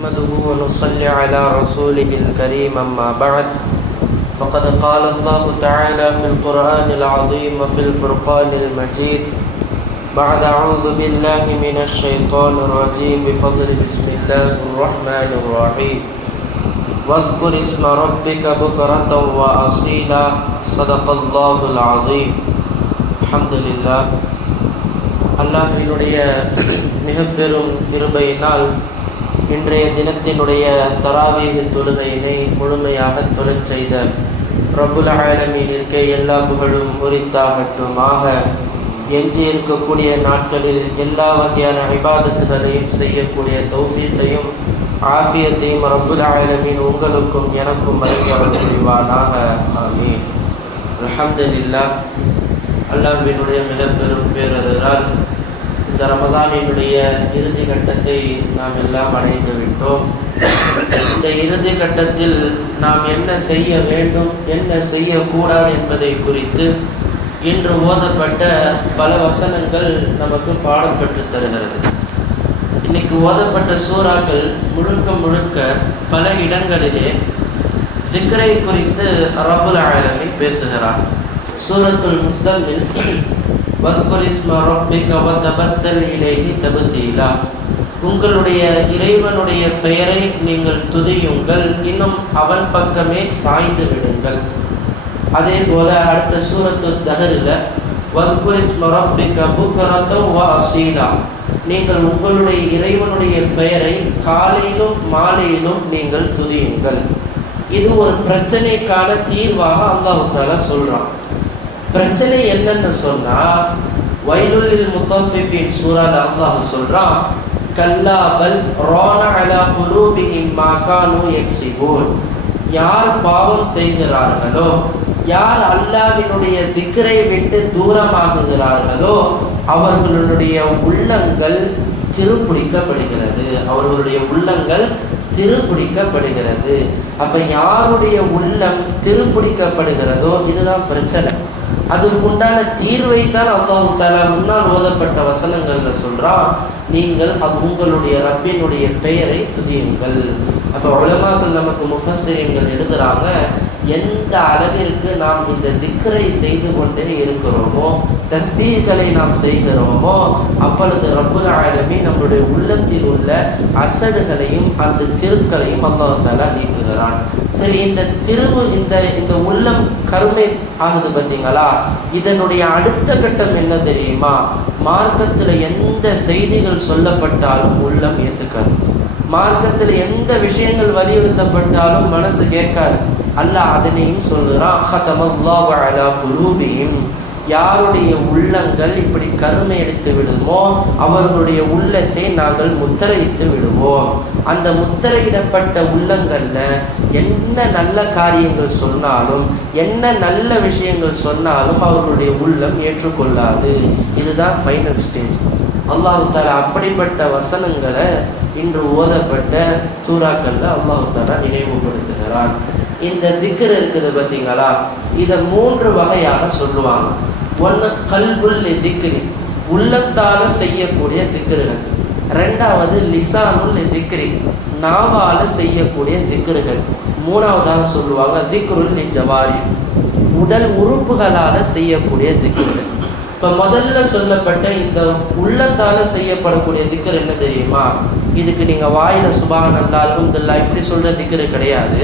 نحمده ونصلي على رسوله الكريم أما بعد فقد قال الله تعالى في القرآن العظيم وفي الفرقان المجيد بعد أعوذ بالله من الشيطان الرجيم بفضل بسم الله الرحمن الرحيم واذكر اسم ربك بكرة وأصيلا صدق الله العظيم. الحمد لله. அல்லாஹ்வினுடைய மிகப்பெரும் கிருபையினால் இன்றைய தினத்தினுடைய தராவீஹ் தொழுகையினை முழுமையாக தொழச் செய்த ரப்புல் ஆலமீனிற்கு எல்லா புகழும் உரித்தாகட்டுமாக. எஞ்சி இருக்கக்கூடிய நாட்களில் எல்லா வகையான இபாதத்துகளையும் செய்யக்கூடிய தௌஃபீக்கையும் ஆஃபியத்தையும் ரப்புல் ஆலமீன் உங்களுக்கும் எனக்கும் வழங்கியவர் புரிவானாக. ஆமீன். அல்ஹம்துலில்லாஹ். அல்லாஹ்வினுடைய மிகப்பெரும் பேரருளால் இந்த ரமதானினுடைய இறுதி கட்டத்தை நாம் எல்லாம் அடைந்து விட்டோம். இந்த இறுதி கட்டத்தில் நாம் என்ன செய்ய வேண்டும், என்ன செய்யக்கூடாது என்பதை குறித்து இன்று ஓதப்பட்ட பல வசனங்கள் நமக்கு பாடம் பெற்றுத் தருகிறது. இன்னைக்கு ஓதப்பட்ட சூறாக்கள் முழுக்க முழுக்க பல இடங்களிலே திக்ரை குறித்து ரப்புல் ஆலமீன் பேசுகிறார். சூரத்துல் முஸம்மில் வஸ்குர் இஸ்ம ரப்பிக வதபத்தல் இலைஹி தப்தீலா, உங்களுடைய இறைவனுடைய பெயரை நீங்கள் துதியுங்கள், இன்னும் அவன் பக்கமே சாய்ந்து விடுங்கள். அதே போல அடுத்த சூரத்து தஹரில் வஸ்குர் இஸ்ம ரப்பிக புக்ரத்தன் வ அஸீலா, நீங்கள் உங்களுடைய இறைவனுடைய பெயரை காலையிலும் மாலையிலும் நீங்கள் துதியுங்கள். இது ஒரு பிரச்சனைக்கான தீர்வாக அல்லாஹ் தஆலா சொல்றான். பிரச்சனை என்னன்னு சொன்னா, வைலுல் முத்தஃபிஃபின் சூரால அல்லாஹ் சொல்றான், கல்லா பல் ரான அலா குலூபிஹிம் மா கானூ யக்ஸிபூன், யார் பாவம் செய்கிறார்களோ, யார் அல்லாஹ்வினுடைய திக்ரை விட்டு தூரமாகுகிறார்களோ அவர்களுடைய உள்ளங்கள் திருப்பிடிக்கப்படுகிறது. அவர்களுடைய உள்ளங்கள் திருப்பிடிக்கப்படுகிறது. அப்ப யாருடைய உள்ளம் திருப்பிடிக்கப்படுகிறதோ இதுதான் பிரச்சனை. அதுக்குண்டான தீர்வை தான் அல்லாஹ் தஆலா முன்னால் ஓதப்பட்ட வசனங்கள்ல சொல்றான், நீங்கள் அது உங்களுடைய ரப்பினுடைய பெயரை துதியுங்கள். அப்போ உலமாக்கள் நமக்கு முஃபஸ்ஸிரீன்கள் எழுதுறாங்க, எந்த அளவிற்கு நாம் இந்த திக்ரை செய்து கொண்டே இருக்கிறோமோ, தஸ்பீஹ்களை நாம் செய்கிறோமோ, அப்பொழுது ரப்புல் ஆலமீன் நம்முடைய உள்ளத்தில் உள்ள அசடுகளையும் அந்த திருக்களையும் அல்லாஹ் தஆலா நீக்குகிறான். சரி, இந்த இந்த உள்ளம் கருமை ஆகுது பார்த்தீங்களா, இதனுடைய அடுத்த கட்டம் என்ன தெரியுமா? மார்க்கத்தில் எந்த செய்திகள் சொல்லப்பட்டாலும் உள்ளம் ஏற்றுக்காது. மார்க்கத்தில் எந்த விஷயங்கள் வலியுறுத்தப்பட்டாலும் மனசு கேட்காது. அல்லாஹ் அதனையும் சொல்லுறான், ஹதமல்லாஹு அலா குலூபிஹிம், யாருடைய உள்ளங்கள் இப்படி கருமை எடுத்து விடுமோ அவர்களுடைய உள்ளத்தை நாங்கள் முத்திரையிட்டு விடுவோம். அந்த முத்திரையிடப்பட்ட உள்ளங்கள்ல என்ன நல்ல காரியங்கள் சொன்னாலும், என்ன நல்ல விஷயங்கள் சொன்னாலும் அவர்களுடைய உள்ளம் ஏற்றுக்கொள்ளாது. இதுதான் ஃபைனல் ஸ்டேஜ். அல்லாஹ் தஆலா அப்படிப்பட்ட வசனங்களை இன்று ஓதப்பட்ட சூறாக்கள்ல அல்லாஹ் தஆலா நினைவுபடுத்துகிறார். இந்த திக்ர் இருக்குது பார்த்தீங்களா, இதை 3 வகையாக சொல்லுவாங்க. ஒன்று கல்புல் திக்ரி, உள்ளத்தால செய்யக்கூடிய திக்ருகள். ரெண்டாவது லிசானுல் திக்ரி, நாவால செய்யக்கூடிய திக்ருகள். மூணாவதாக சொல்லுவாங்க திக்ருல் ஜவாரி, உடல் உறுப்புகளால செய்யக்கூடிய திக்ருகள். இப்போ முதல்ல சொல்லப்பட்ட இந்த உள்ளத்தால செய்யப்படக்கூடிய திக்ர் என்ன தெரியுமா? இதுக்கு நீங்கள் வாயில சுப்ஹானல்லாஹ் அல்ஹம்துலில்லாஹ் இப்படி சொல்கிற திக்ரு கிடையாது.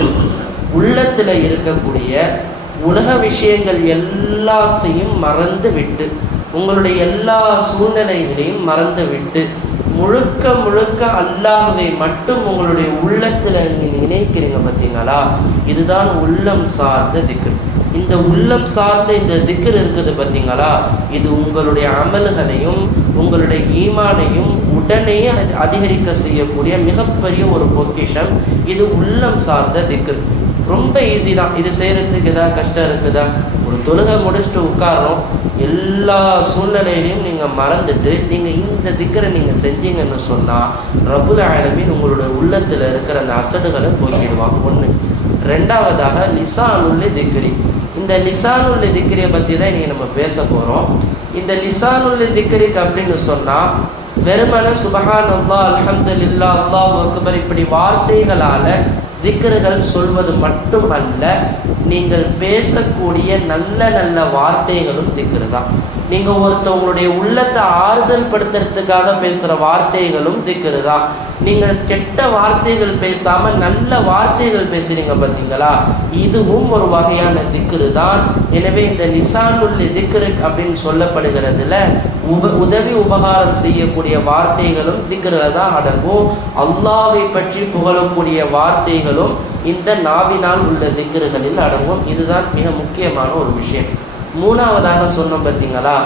உள்ளத்தில் இருக்கக்கூடிய உலக விஷயங்கள் எல்லாத்தையும் மறந்து விட்டு, உங்களுடைய எல்லா சூழ்நிலைகளையும் மறந்து விட்டு, முழுக்க முழுக்க அல்லாஹ்வை மட்டும் உங்களுடைய உள்ளத்தில் நீங்கள் நினைக்கிறீங்க பார்த்தீங்களா, இதுதான் உள்ளம் சார்ந்த திக்ர். இந்த உள்ளம் சார்ந்த இந்த திக்ர் இருக்குது பார்த்தீங்களா, இது உங்களுடைய அமல்களையும் உங்களுடைய ஈமானையும் உடனே அதிகரிக்க செய்யக்கூடிய மிகப்பெரிய ஒரு பொக்கிஷம். இது உள்ளம் சார்ந்த திக்ர். ரொம்ப ஈஸி தான். இது செய்கிறதுக்கு ஏதாவது கஷ்டம் இருக்குதா? ஒரு தொழுகை முடிச்சுட்டு உட்காரோம், எல்லா சூழ்நிலையிலையும் நீங்கள் மறந்துட்டு நீங்கள் இந்த திக்ரை நீங்கள் செஞ்சீங்கன்னு சொன்னால் ரப்புல் ஆலமீன் உங்களுடைய உள்ளத்தில் இருக்கிற அந்த அசடுகளை போக்கிடுவாங்க. ஒன்று. ரெண்டாவதாக லிசானுல் திக்ரி. இந்த லிசானுல் திக்ரியை பற்றி தான் இன்றைக்கி நம்ம பேச போகிறோம். இந்த லிசானுல் திக்ரிக்கு அப்படின்னு சொன்னால் வெறுமன சுபஹான் அல்லாஹ், அல்ஹம்துலில்லாஹ், அல்லாஹு அக்பர் இப்படி வார்த்தைகளால் திக்ருகள் சொல்வது மட்டுமல்ல, நீங்கள் பேசக்கூடிய நல்ல நல்ல வார்த்தைகளும் திக்ரு தான். நீங்கள் ஒருத்தவங்களுடைய உள்ளத்தை ஆறுதல் படுத்துறதுக்காக பேசுகிற வார்த்தைகளும் திக்ரு தான். நீங்கள் கெட்ட வார்த்தைகள் பேசாமல் நல்ல வார்த்தைகள் பேசுகிறீங்க பார்த்தீங்களா, இதுவும் ஒரு வகையான திக்ரு தான். எனவே இந்த லிசானுல் திக்ரு அப்படின்னு சொல்லப்படுகிறதுல உதவி உபகாரம் செய்யக்கூடிய வார்த்தைகளும் திக்ருல தான் அடங்கும். அல்லாஹ்வை பற்றி புகழக்கூடிய வார்த்தைகளும் இந்த நாவினால் உள்ள திக்ருகளில் அடங்கும். இதுதான் மிக முக்கியமான ஒரு விஷயம். மூணாவதாக சொன்னோம் பார்த்தீங்களா,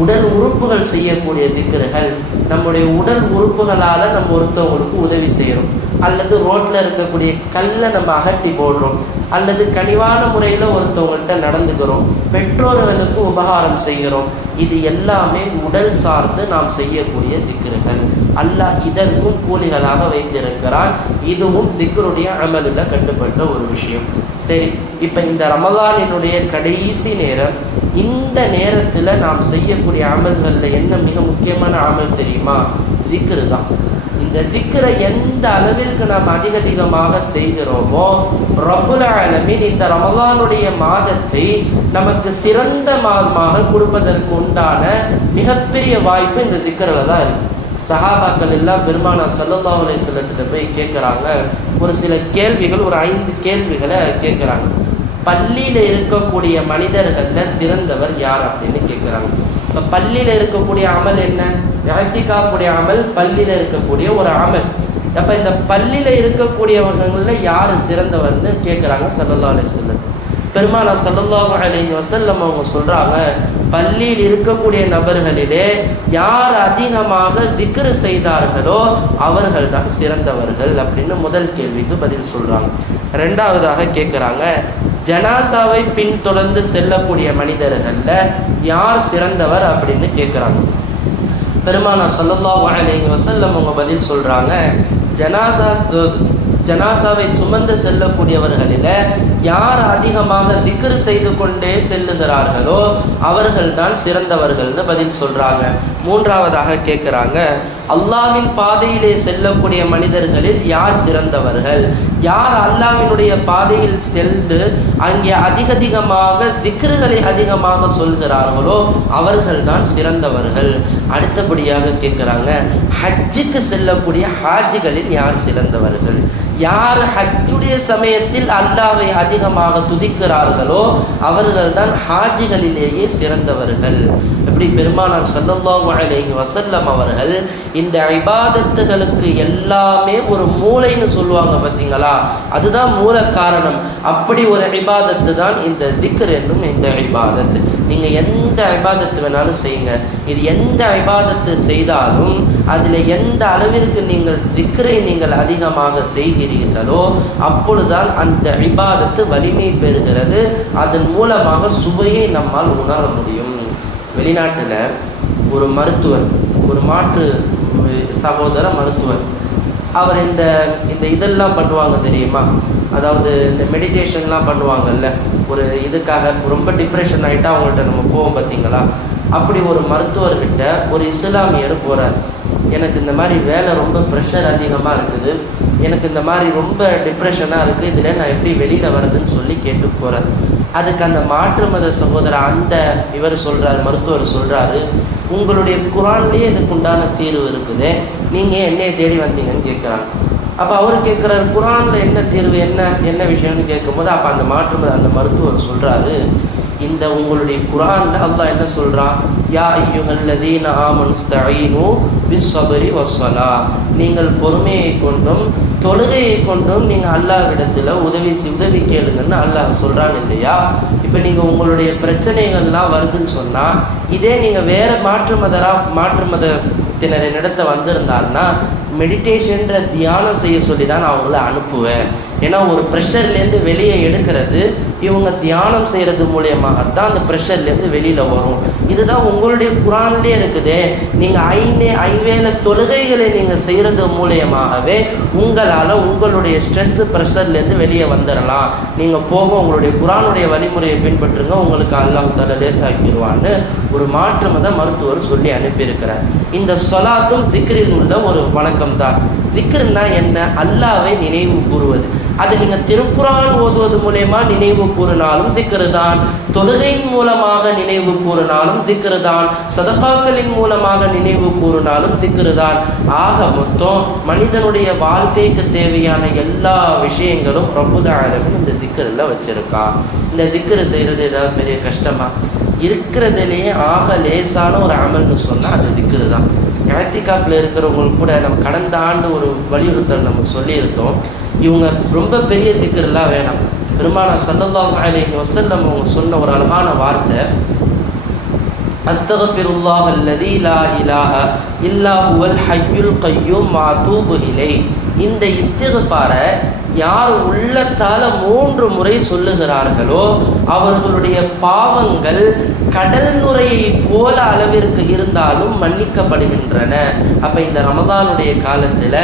உடல் உறுப்புகள் செய்யக்கூடிய திக்ருகள். நம்முடைய உடல் உறுப்புகளால் நம்ம ஒருத்தவங்களுக்கு உதவி செய்கிறோம், அல்லது ரோட்டில் இருக்கக்கூடிய கல்லை நம்ம அகட்டி போடுறோம், அல்லது கனிவான முறையில் ஒருத்தவங்கள்ட்ட நடந்துக்கிறோம், பெற்றோர்களுக்கு உபகாரம் செய்கிறோம். இது எல்லாமே உடல் சார்ந்து நாம் செய்யக்கூடிய திக்ருகள். அல்லாஹ் இதற்கும் கூலிகளாக வைத்திருக்கிறான். இதுவும் திக்ருடைய அமலில் கட்டுப்பட்ட ஒரு விஷயம். சரி, இப்போ இந்த ரமலானினுடைய கடைசி நேரம், இந்த நேரத்தில் நாம் செய்யக்கூடிய அமல்களில் என்ன மிக முக்கியமான அமல் தெரியுமா? திக்ரு தான். இந்த திக்ரை எந்த அளவிற்கு நாம் அதிகமாக செய்கிறோமோ, ரப்புல் ஆலமீன் இந்த ரமலானுடைய மாதத்தை நமக்கு சிறந்த மாதமாக கொடுப்பதற்கு உண்டான மிகப்பெரிய வாய்ப்பு இந்த திக்ரில் தான் இருக்குது. சஹாபாக்கள் எல்லாம் பெருமானார் ஸல்லல்லாஹு அலைஹி வஸல்லம் போய் கேட்குறாங்க. ஒரு சில கேள்விகள், ஒரு 5 கேள்விகளை கேட்குறாங்க. பள்ளியில் இருக்கக்கூடிய மனிதர்களில் சிறந்தவர் யார் அப்படின்னு கேட்குறாங்க. இப்போ பள்ளியில் இருக்கக்கூடிய அமல் என்ன? இஅ்திகாஃபுடைய அமல் பள்ளியில் இருக்கக்கூடிய ஒரு அமல். அப்போ இந்த பள்ளியில் இருக்கக்கூடியவர்களில் யார் சிறந்தவர்னு கேட்குறாங்க ஸல்லல்லாஹு அலைஹி வஸல்லம். பெருமானார் ஸல்லல்லாஹு அலைஹி வஸல்லம் அவங்க சொல்கிறாங்க, பள்ளியில் இருக்கக்கூடிய நபர்களிலே யார் அதிகமாக திக்ரு செய்தார்களோ அவர்கள் தான் சிறந்தவர்கள் அப்படின்னு முதல் கேள்விக்கு பதில் சொல்கிறாங்க. ரெண்டாவதாக கேட்குறாங்க, ஜனாசாவை பின்தொடர்ந்து செல்லக்கூடிய மனிதர்களில் யார் சிறந்தவர் அப்படின்னு கேட்குறாங்க. பெருமானார் ஸல்லல்லாஹு அலைஹி வஸல்லம் அவங்க பதில் சொல்கிறாங்க, ஜனாசாவை சுமந்து செல்லக்கூடியவர்களில் யார் அதிகமாக திக்ரு செய்து கொண்டே செல்லுகிறார்களோ அவர்கள் தான் சிறந்தவர்கள்னு பதில் சொல்கிறாங்க. மூன்றாவதாக கேட்குறாங்க, அல்லாஹ்வின் பாதையிலே செல்லக்கூடிய மனிதர்களில் யார் சிறந்தவர்கள்? யார் அல்லாஹ்வினுடைய பாதையில் சென்று அங்கே அதிகமாக திக்ருகளை அதிகமாக சொல்கிறார்களோ அவர்கள் தான் சிறந்தவர்கள். அடுத்தபடியாக கேட்குறாங்க, ஹஜ்ஜுக்கு செல்லக்கூடிய ஹாஜிகளில் யார் சிறந்தவர்கள்? யார் ஹஜ்ஜுடைய சமயத்தில் அல்லாஹ்வை அதிகமாக துதிக்கிறார்களோ அவர்கள் தான் ஹாஜிகளிலேயே சிறந்தவர்கள். இப்படி பெருமானார் ஸல்லல்லாஹு அலைஹி வஸல்லம் அவர்கள் இந்த இபாதத்துகளுக்கு எல்லாமே ஒரு மூளைன்னு சொல்லுவாங்க பார்த்தீங்களா, அதுதான் மூல காரணம். அப்படி ஒரு இபாதத்து தான் இந்த திக்ர் என்னும் இந்த இபாதத்து. நீங்கள் எந்த இபாதத்து வேணாலும் செய்யுங்க, இது எந்த இபாதத்து செய்தாலும் அதில் எந்த அளவிற்கு நீங்கள் திக்ரை நீங்கள் அதிகமாக செய்கிறீர்களோ அப்பொழுதுதான் அந்த இபாதத்து வலிமை பெறுகிறது. அதன் மூலமாக சுவையை நம்மால் உணர முடியும். வெளிநாட்டில் ஒரு மருத்துவர், ஒரு மாற்று சகோதர மருத்துவர், அவர் இந்த இதெல்லாம் பண்ணுவாங்க தெரியுமா, அதாவது இந்த மெடிடேஷன்லாம் பண்ணுவாங்கல்ல, ஒரு இதுக்காக ரொம்ப டிப்ரெஷன் ஆகிட்டா அவங்கள்ட்ட நம்ம போவோம் பார்த்தீங்களா, அப்படி ஒரு மருத்துவர்கிட்ட ஒரு இஸ்லாமியர் போகிறார். எனக்கு இந்த மாதிரி வேலை ரொம்ப ப்ரெஷர் அதிகமாக இருக்குது, எனக்கு இந்த மாதிரி ரொம்ப டிப்ரெஷனாக இருக்குது, இதில் நான் எப்படி வெளியில் வர்றதுன்னு சொல்லி கேட்டு போகிறேன். அதுக்கு அந்த மாற்று மத சகோதரர் இவர் சொல்கிறார், மருத்துவர் சொல்கிறாரு, உங்களுடைய குரான்லேயே இதுக்கு உண்டான தீர்வு இருக்குது, நீங்கள் என்னையை தேடி வந்தீங்கன்னு கேட்குறாங்க. அப்போ அவர் கேட்குறாரு, குரானில் என்ன தீர்வு, என்ன விஷயம்னு கேட்கும்போது அப்போ அந்த மருத்துவர் சொல்கிறாரு, இந்த உங்களுடைய குரானில் அல்லாஹ் என்ன சொல்கிறான், யா அய்யுஹல்லதீன ஆமனுஸ்தஈனு பிஸ்ஸப்ரி வஸ்ஸலா, நீங்கள் பொறுமையை கொண்டும் தொழுகையை கொண்டும் நீங்கள் அல்லாஹ்விடத்தில் உதவி கேளுங்கன்னு அல்லாஹ் சொல்கிறான் இல்லையா. இப்போ நீங்கள் உங்களுடைய பிரச்சனைகள்லாம் வருதுன்னு சொன்னால், இதே நீங்கள் வேறு மாற்று மதத்தினரின் இடத்த வந்திருந்தாருன்னா மெடிடேஷன்ற தியானம் செய்ய சொல்லி தான் நான் அவங்கள அனுப்புவேன். ஏன்னா ஒரு ப்ரெஷர்லேருந்து வெளியே எடுக்கிறது இவங்க தியானம் செய்கிறது மூலியமாகத்தான் அந்த ப்ரெஷர்லேருந்து வெளியில் வரும். இதுதான் உங்களுடைய குரான்லேயே இருக்குதே. நீங்கள் ஐவேளை தொழுகைகளை நீங்கள் செய்கிறது மூலியமாகவே உங்களால் உங்களுடைய ஸ்ட்ரெஸ்ஸு ப்ரெஷர்லேருந்து வெளியே வந்துடலாம். நீங்கள் போக உங்களுடைய குரானுடைய வழிமுறையை பின்பற்றுங்க, உங்களுக்கு அல்லாஹ் தஆலா லேசாக்கிடுவான்னு ஒரு மாற்று மத மருத்துவர் சொல்லி அனுப்பியிருக்கிறார். இந்த சொலாத்தும் திக்ரில் உள்ள ஒரு வணக்கம் தான். திக்ருன்னா என்ன? அல்லாஹ்வை நினைவு கூறுவது. அது நீங்கள் திருக்குரான் ஓதுவது மூலமா நினைவு கூறினாலும் திக்ரு தான், தொழுகையின் மூலமாக நினைவு கூறினாலும் திக்ரு தான், சதகாக்களின் மூலமாக நினைவு கூறினாலும் திக்ரு தான். ஆக மொத்தம் மனிதனுடைய வாழ்க்கைக்கு தேவையான எல்லா விஷயங்களும் ரப்புல் ஆலமீன் இந்த திக்ரில் வச்சிருக்கான். இந்த திக்ரு செய்கிறது ஏதாவது பெரிய கஷ்டமா? இருக்கிறதுலேயே ஆக லேசான ஒரு அமல்னு சொன்னால் அது திக்ரு தான். இஅ்திகாஃப்ல இருக்கிறவங்களுக்கு கூட நம்ம கடந்த ஆண்டு ஒரு வலியுறுத்தல் நம்ம சொல்லியிருந்தோம். இவங்க ரொம்ப பெரிய திக்ருலாம் வேணாம். பெருமானார் ஸல்லல்லாஹு அலைஹி வஸல்லம் அவங்க சொன்ன ஒரு அழகான வார்த்தை, அஸ்தக்ஃபிருல்லாஹ் அல்லதி லா இலாஹ இல்லா ஹுவல் ஹய்யுல் கய்யூம் வ அதூபு இலைஹ். இந்த இஸ்திக்ஃபாரை யார் உள்ளத்தால் 3 முறை சொல்லுகிறார்களோ அவர்களுடைய பாவங்கள் கடல் நுரையை போல அளவிற்கு இருந்தாலும் மன்னிக்கப்படுகின்றன. அப்போ இந்த ரமதானுடைய காலத்தில்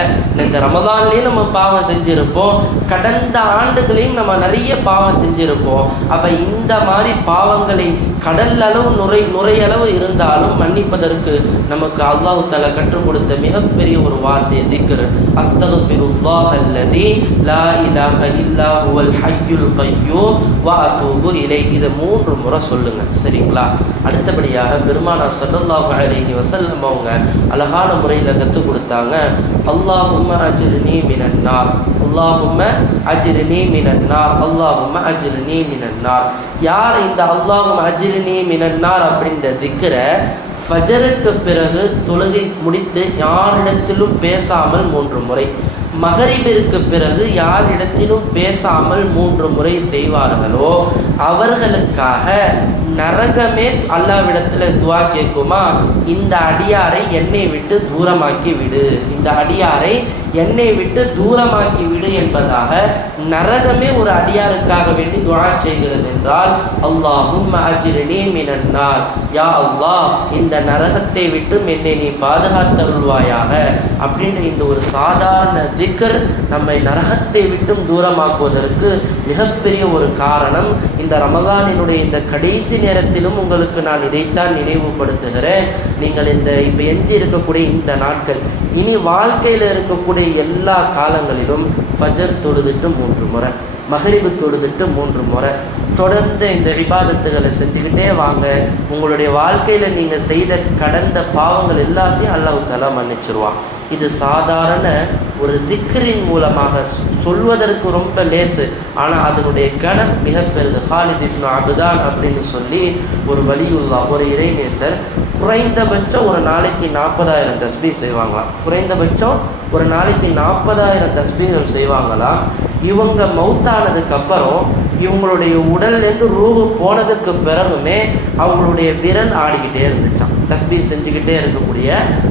இந்த ரமதான்லேயும் நம்ம பாவம் செஞ்சுருப்போம், கடந்த ஆண்டுகளையும் நம்ம நிறைய பாவம் செஞ்சுருப்போம். அப்போ இந்த மாதிரி பாவங்களை கடல் அளவு நுரையளவு இருந்தாலும் மன்னிப்பதற்கு நமக்கு அல்லாஹ் தஆலா கற்றுக் கொடுத்த மிகப்பெரிய ஒரு வார்த்தை திக்ர். அஸ்தக்ஃபிருல்லாஹ் அல்லதி லா இலாஹ இல்லா ஹுவல் ஹய்யுல் கய்யூம் வ அதூபு இலைஹ். இதை 3 முறை சொல்லுங்க, சரிங்களா? அடுத்தபடியாக பெருமானார் ஸல்லல்லாஹு அலைஹி வஸல்லம் அவங்க அழகான முறையில் கற்றுக் கொடுத்தாங்க, அல்லாஹும்ம அஜ்ரினி மினன் நார், அல்லாஹும்ம அஜ்ரினி மினன் நார், அல்லாஹும்ம அஜ்ரினி மினன் நார். யார் இந்த அல்லாஹும்ம அஜ்ரினி மினன் நார் அப்படின்ற திக்ரை ஃபஜருக்கு பிறகு தொழுகை முடித்து யாரிடத்திலும் பேசாமல் 3 முறை, மகரிபிற்கு பிறகு யாரிடத்திலும் பேசாமல் 3 முறை செய்வார்களோ அவர்களுக்காக நரகமே அல்லாஹ்விடத்தில் துவா கேட்குமா, இந்த அடியாரை என்னை விட்டு தூரமாக்கி விடு, இந்த அடியாரை என்னை விட்டு தூரமாக்கி விடு என்பதாக நரகமே ஒரு அடியாருக்காக வேண்டி துஆ செய்கிறது என்றால், அல்லாஹும்ம அஜ்ரினி மினன் நார், யா அல்லாஹ் இந்த நரகத்தை விட்டு என்னை நீ பாதுகாத்தருள்வாயாக அப்படின்ற இந்த ஒரு சாதாரண திக்ர் நம்மை நரகத்தை விட்டும் தூரமாக்குவதற்கு மிகப்பெரிய ஒரு காரணம். இந்த ரமலானினுடைய இந்த கடைசி நேரத்திலும் உங்களுக்கு நான் இதைத்தான் நினைவுபடுத்துகிறேன். நீங்கள் இந்த இப்போ எஞ்சி இருக்கக்கூடிய இந்த நாட்கள், இனி வாழ்க்கையில் இருக்கக்கூடிய எல்லா காலங்களிலும் ஃபஜர் தொழுதுட்டு 3 முறை, மகரிபு தொழுதுட்டு 3 முறை தொடர்ந்து இந்த இபாதத்துகளை செஞ்சுக்கிட்டே வாங்க. உங்களுடைய வாழ்க்கையில் நீங்கள் செய்த கடந்த பாவங்கள் எல்லாத்தையும் அல்லாஹ் தஆலா மன்னிச்சிருவான். இது சாதாரண ஒரு திக்ரின் மூலமாக சொல்வதற்கு ரொம்ப லேசு, ஆனால் அதனுடைய கணம் மிக பெருது. ஹாலித் இப்னு அப்தான் அப்படின்னு சொல்லி ஒரு வலியுல்லாஹ், ஒரு இறைநேசர், குறைந்தபட்சம் ஒரு நாளைக்கு 40,000 தஸ்பீஹ் செய்வாங்களாம். குறைந்தபட்சம் ஒரு நாளைக்கு 40,000 தஸ்பீஹ்கள் செய்வாங்களாம். இவங்க மௌத்தானதுக்கப்புறம் இவங்களுடைய உடல்லேருந்து ரூஹு போனதுக்கு பிறகுமே அவங்களுடைய விரல் ஆடிக்கிட்டே இருந்துச்சான். தஸ்பீஹ் செஞ்சுக்கிட்டே இருக்கக்கூடிய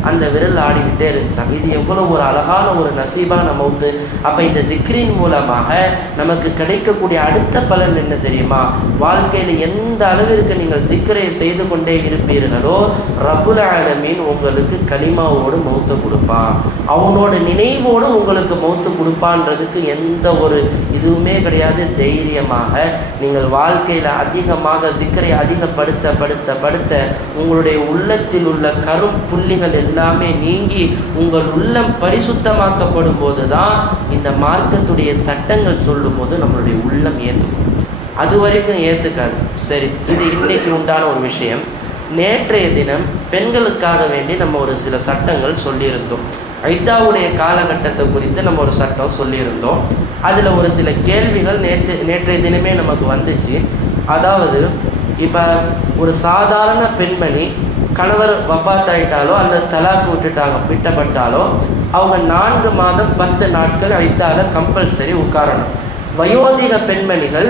அந்த விரல் ஆடிக்கிட்டே இருந்துச்சான். இது எவ்வளோ ஒரு அழகான ஒரு நசீபான மௌத்து. அப்போ இந்த திக்ரின் மூலமாக நமக்கு கிடைக்கக்கூடிய அடுத்த பலன் என்ன தெரியுமா? வாழ்க்கையில் எந்த அளவிற்கு நீங்கள் திக்ரை செய்து கொண்டே இருப்பீர்களோ ரப்புல் ஆலமீன் உங்களுக்கு கலிமாவோடு மௌத்து கொடுப்பான், அவனோட நினைவோடு உங்களுக்கு மௌத்து கொடுப்பான்றதுக்கு எந்த ஒரு இதுவுமே கிடையாது. தைரியமாக நீங்கள் வாழ்க்கையில் அதிகமாக திக்ரை அதிகப்படுத்த உங்களுடைய உள்ளத்தில் உள்ள கரும் புள்ளிகள் எல்லாமே நீங்கி உங்கள் உள்ளம் பரிசுத்தமாக்கப்படும் போது தான் இந்த மார்க்கத்துடைய சட்டங்கள் சொல்லும் போது நம்மளுடைய உள்ளம் ஏற்றுக்கும். அது வரைக்கும் ஏற்றுக்காது. சரி, இது இன்னைக்கு உண்டான ஒரு விஷயம். நேற்றைய தினம் பெண்களுக்காக வேண்டி நம்ம ஒரு சில சட்டங்கள் சொல்லியிருந்தோம். ஐதாவுடைய காலகட்டத்தை குறித்து நம்ம ஒரு சட்டம் சொல்லியிருந்தோம். அதில் ஒரு சில கேள்விகள் நேற்றைய தினமே நமக்கு வந்துச்சு. அதாவது இப்போ ஒரு சாதாரண பெண்மணி கணவர் வஃபாத் ஆகிட்டாலோ அல்லது தலாக்கு விட்டப்பட்டாலோ அவங்க 4 மாதம் 10 நாட்கள் ஐதால கம்பல்சரி உட்காரணும். வயோதிக பெண்மணிகள்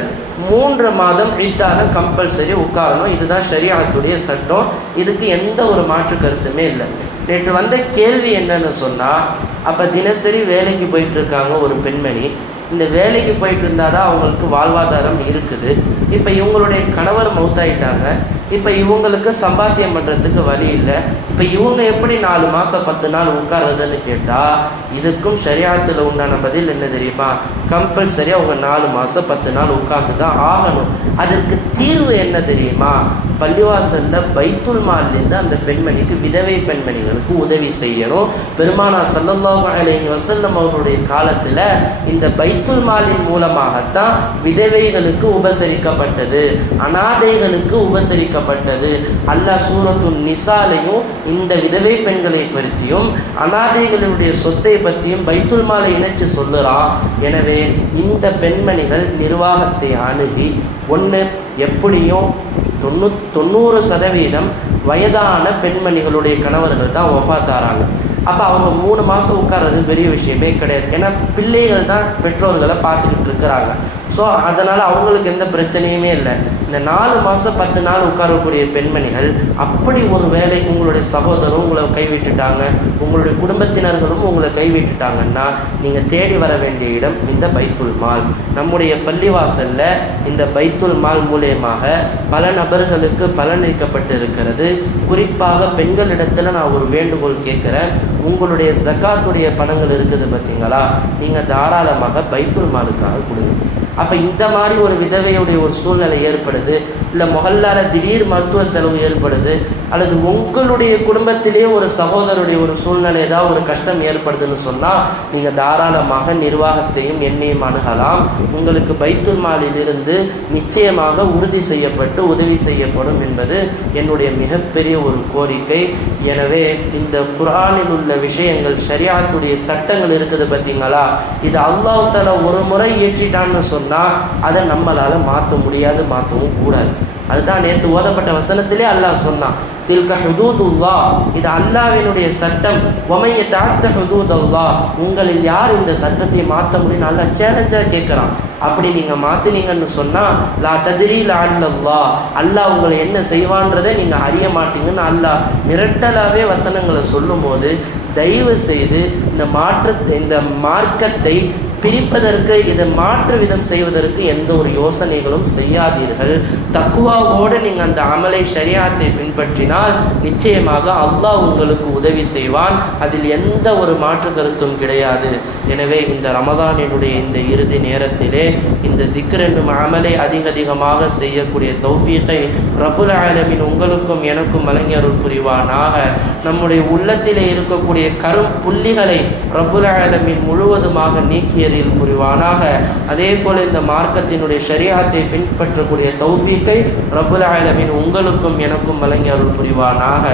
3 மாதம் இத்தால கம்பல்சரி உட்காரணும். இதுதான் ஷரியத்துடைய சட்டம். இதுக்கு எந்த ஒரு மாற்று கருத்துமே இல்லை. நேற்று வந்த கேள்வி என்னன்னு சொன்னால், அப்போ தினசரி வேலைக்கு போயிட்டு இருக்காங்க ஒரு பெண்மணி. இந்த வேலைக்கு போயிட்டு இருந்தால் தான் அவங்களுக்கு வாழ்வாதாரம் இருக்குது. இப்போ இவங்களுடைய கணவர் மௌத்தாயிட்டாங்க. இப்போ இவங்களுக்கு சம்பாத்தியம் பண்ணுறதுக்கு வழி இல்லை. இப்போ இவங்க எப்படி 4 மாதம் 10 நாள் உட்கார்றதுன்னு கேட்டால், இதுக்கும் ஷரியாத்தில் உண்டான பதில் என்ன தெரியுமா? கம்பல்சரி அவங்க 4 மாதம் 10 நாள் உட்கார்ந்து தான் ஆகணும். அதற்கு தீர்வு என்ன தெரியுமா? பள்ளிவாசலில் பைத்துல் மால்லேருந்து அந்த பெண்மணிக்கு, விதவை பெண்மணிகளுக்கு உதவி செய்யணும். பெருமானார் ஸல்லல்லாஹு அலைஹி வஸல்லம் அவர்களுடைய காலத்தில் இந்த பைத்துல் மாலின் மூலமாகத்தான் விதவைகளுக்கு உபசரிக்கப்பட்டது, அனாதைகளுக்கு உபசரிக்கப்பட்டது. அல்லாஹ் சூரத்துன் நிசாலையும் இந்த விதவை பெண்களை பற்றியும் அனாதைகளுடைய சொத்தை பற்றியும் பைத்துல் மாலை இணைச்சு சொல்லுறான். எனவே இந்த பெண்மணிகள் நிர்வாகத்தை அணுகி ஒன்று எப்படியும் 90% வயதான பெண்மணிகளுடைய கணவர்கள் தான் வஃபாத்தாராங்க. அப்போ அவங்க 3 மாதம் உட்கார்றது பெரிய விஷயமே கிடையாது. ஏன்னா பிள்ளைகள் தான் பெற்றோர்களை பார்த்துக்கிட்டு இருக்கிறாங்க. ஸோ அதனால் அவங்களுக்கு எந்த பிரச்சனையுமே இல்லை. இந்த 4 மாதம் 10 நாள் உட்காரக்கூடிய பெண்மணிகள், அப்படி ஒரு வேலை உங்களுடைய சகோதரரும் உங்களை கைவிட்டுட்டாங்க, உங்களுடைய குடும்பத்தினர்களும் உங்களை கைவிட்டுட்டாங்கன்னா, நீங்கள் தேடி வர வேண்டிய இடம் இந்த பைத்துல் மால். நம்முடைய பள்ளிவாசலில் இந்த பைத்துல் மால் மூலியமாக பல நபர்களுக்கு பலனளிக்கப்பட்டு இருக்கிறது. குறிப்பாக பெண்களிடத்தில் நான் ஒரு வேண்டுகோள் கேட்குறேன். உங்களுடைய ஜக்காத்துடைய பணங்கள் இருக்குது பார்த்தீங்களா, நீங்கள் தாராளமாக பைத்துல் மாலுக்காக கொடுங்க. அப்போ இந்த மாதிரி ஒரு விதவையுடைய ஒரு சூழ்நிலை ஏற்படுது, இல்லை மொஹல்லால திடீர் மருத்துவ செலவு ஏற்படுது, அல்லது உங்களுடைய குடும்பத்திலே ஒரு சகோதரருடைய ஒரு சூழ்நிலை ஏதாவது ஒரு கஷ்டம் ஏற்படுதுன்னு சொன்னால், நீங்கள் தாராளமாக நிர்வாகத்தையும் எண்ணையும் அணுகலாம். உங்களுக்கு பைத்துல் மாலிலிருந்து நிச்சயமாக உறுதி செய்யப்பட்டு உதவி செய்யப்படும் என்பது என்னுடைய மிகப்பெரிய ஒரு கோரிக்கை. எனவே இந்த குர்ஆனில் உள்ள விஷயங்கள், ஷரியாத்துடைய சட்டங்கள் இருக்குது பார்த்தீங்களா, இது அல்லாஹ் தஆலா ஒரு முறை ஏற்றிட்டான்னு சொன்னால் அதை நம்மளால் மாற்ற முடியாது, மாற்றவும் கூடாது. அதுதான் நேற்று ஓதப்பட்ட வசனத்திலே அல்லாஹ் சொன்னான், தில்க ஹுதூதுல்லாஹ், இது அல்லாஹ்வினுடைய சட்டம். வமன் யதஅத்த ஹுதூதல்லாஹ், உங்களில் யார் இந்த சட்டத்தை மாற்ற முடியும் அல்லாஹ் சேலஞ்சாக கேட்குறான். அப்படி நீங்கள் மாற்றினீங்கன்னு சொன்னால், லா தத்ரி லஅல்லல்லாஹ், அல்லாஹ் உங்களை என்ன செய்வான்றதை நீங்கள் அறிய மாட்டீங்கன்னு அல்லாஹ் மிரட்டலாகவே வசனங்களை சொல்லும் போது, தயவு செய்து இந்த மார்க்கத்தை பிரிப்பதற்கு, இதை மாற்று விதம் செய்வதற்கு எந்த ஒரு யோசனைகளும் செய்யாதீர்கள். தக்குவாவோடு நீங்கள் அந்த அமலை ஷரியாத்தை பின்பற்றினால் நிச்சயமாக அல்லாஹ் உங்களுக்கு உதவி செய்வான். அதில் எந்த ஒரு மாற்று கருத்தும் கிடையாது. எனவே இந்த ரமதானினுடைய இந்த இறுதி நேரத்திலே இந்த திக்ர் என்னும் அமலை அதிகமாக செய்யக்கூடிய தௌஃபீகை ரப்புல் ஆலமீன் உங்களுக்கும் எனக்கும் வழங்கி அருள் புரிவானாக. நம்முடைய உள்ளத்திலே இருக்கக்கூடிய கரும் புள்ளிகளை ரப்புல் ஆலமீன் முழுவதுமாக நீக்கிய புரிவானாக. அதே போல இந்த மார்க்கத்தினுடைய ஷரியாத்தை பின்பற்றக்கூடிய தௌஃபீக்கை ரப்புல் ஆலமீன் உங்களுக்கும் எனக்கும் வழங்கி அருள் புரிவானாக.